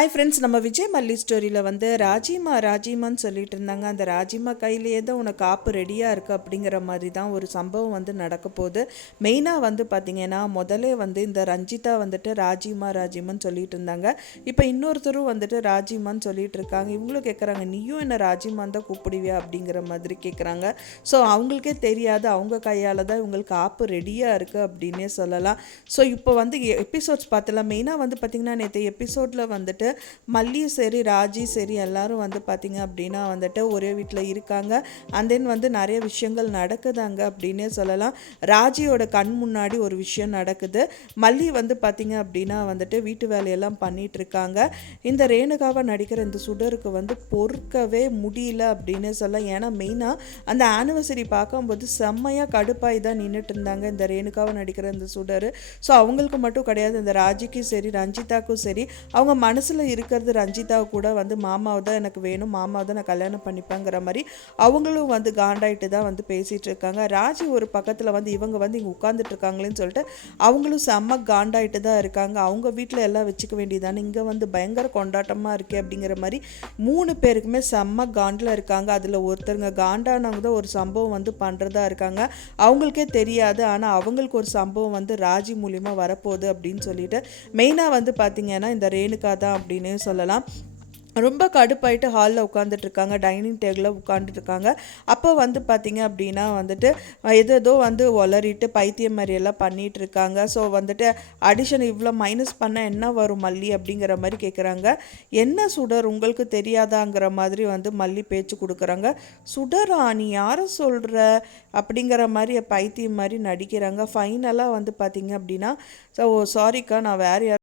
Hi friends, நம்ம விஜய் மல்லி ஸ்டோரியில் வந்து ராஜிமான்னு சொல்லிட்டு இருந்தாங்க. அந்த ராஜிமா கையிலேயே தான் உனக்கு காப்பு ரெடியாக இருக்குது அப்படிங்கிற மாதிரி தான் ஒரு சம்பவம் வந்து நடக்க போகுது. மெயினாக வந்து பார்த்திங்கன்னா முதல்ல வந்து இந்த ரஞ்சிதா வந்துட்டு ராஜிமான்னு சொல்லிட்டு இருந்தாங்க. இப்போ இன்னொருத்தரும் வந்துட்டு ராஜிமான்னு சொல்லிட்டு இருக்காங்க. இவங்களும் கேட்குறாங்க, நீயும் என்ன ராஜிமான் தான் கூப்பிடுவியா அப்படிங்கிற மாதிரி கேட்குறாங்க. ஸோ அவங்களுக்கே தெரியாது, அவங்க கையால் தான் இவங்களுக்கு காப்பு ரெடியாக இருக்குது அப்படின்னே சொல்லலாம். ஸோ இப்போ வந்து எபிசோட்ஸ் பார்த்தலாம். மெயினாக வந்து பார்த்திங்கன்னா நேற்று எபிசோடில் வந்துட்டு மல்லியும் சரி ராஜி சரி எல்லாரும் வந்து பார்த்திங்க அப்படின்னா வந்துட்டு ஒரே வீட்டில் இருக்காங்க. அண்ட் தென் வந்து நிறைய விஷயங்கள் நடக்குதாங்க அப்படின்னே சொல்லலாம். ராஜியோட கண் முன்னாடி ஒரு விஷயம் நடக்குது. மல்லி வந்து பார்த்திங்க அப்படின்னா வந்துட்டு வீட்டு வேலையெல்லாம் பண்ணிட்டு இருக்காங்க. இந்த ரேணுகாவை நடிக்கிற இந்த சுடருக்கு வந்து பொறுக்கவே முடியல அப்படின்னே சொல்லலாம். ஏன்னா மெயினாக அந்த ஆனிவர்சரி பார்க்கும்போது செம்மையாக கடுப்பாய் தான் நின்றுட்டு இருந்தாங்க இந்த ரேணுகாவை நடிக்கிற இந்த சுடர். ஸோ அவங்களுக்கு மட்டும் கிடையாது, இந்த ராஜிக்கும் சரி ரஞ்சிதாக்கும் சரி அவங்க மனசில் இருக்கிறது ரஞ்சிதாவை கூட வந்து மாமாவை தான் எனக்கு வேணும், மாமாவை தான் நான் கல்யாணம் பண்ணிப்பேங்கிற மாதிரி அவங்களும் வந்து காண்டாயிட்டு தான் வந்து பேசிகிட்டு இருக்காங்க. ராஜி ஒரு பக்கத்தில் வந்து இவங்க வந்து இங்கே உட்காந்துட்டு இருக்காங்களேன்னு சொல்லிட்டு அவங்களும் செம்ம காண்டாயிட்டு தான் இருக்காங்க. அவங்க வீட்டில் எல்லாம் வச்சுக்க வேண்டியதானே, இங்கே வந்து பயங்கர கொண்டாட்டமாக இருக்கே அப்படிங்கிற மாதிரி 3 பேருக்குமே செம்ம காண்டில் இருக்காங்க. அதில் ஒருத்தருங்க காண்டானவங்க தான் ஒரு சம்பவம் வந்து பண்ணுறதா இருக்காங்க. அவங்களுக்கே தெரியாது, ஆனால் அவங்களுக்கு ஒரு சம்பவம் வந்து ராஜி மூலிமா வரப்போகுது அப்படின்னு சொல்லிட்டு மெயினாக வந்து பார்த்திங்கன்னா இந்த ரேணுகா தான் அப்படின்னு சொல்லலாம். ரொம்ப கடுப்பாயிட்டு ஹாலில் உட்காந்துட்ருக்காங்க, டைனிங் டேபிளில் உட்காந்துட்ருக்காங்க. அப்போ வந்து பார்த்திங்க அப்படின்னா வந்துட்டு ஏதோ வந்து ஒளறிட்டு பைத்தியம் மாதிரியெல்லாம் பண்ணிகிட்டு இருக்காங்க. ஸோ வந்துட்டு அடிஷன் இவ்வளோ மைனஸ் பண்ணால் என்ன வரும் மல்லி அப்படிங்கிற மாதிரி கேட்குறாங்க. என்ன சுடர் உங்களுக்கு தெரியாதாங்கிற மாதிரி வந்து மல்லி பேச்சு கொடுக்குறாங்க. சுடரா நீ யாரை சொல்கிற அப்படிங்கிற மாதிரி பைத்தியம் மாதிரி நடிக்கிறாங்க. ஃபைனலாக வந்து பார்த்திங்க அப்படின்னா ஸோ சாரிக்கா நான் வேறு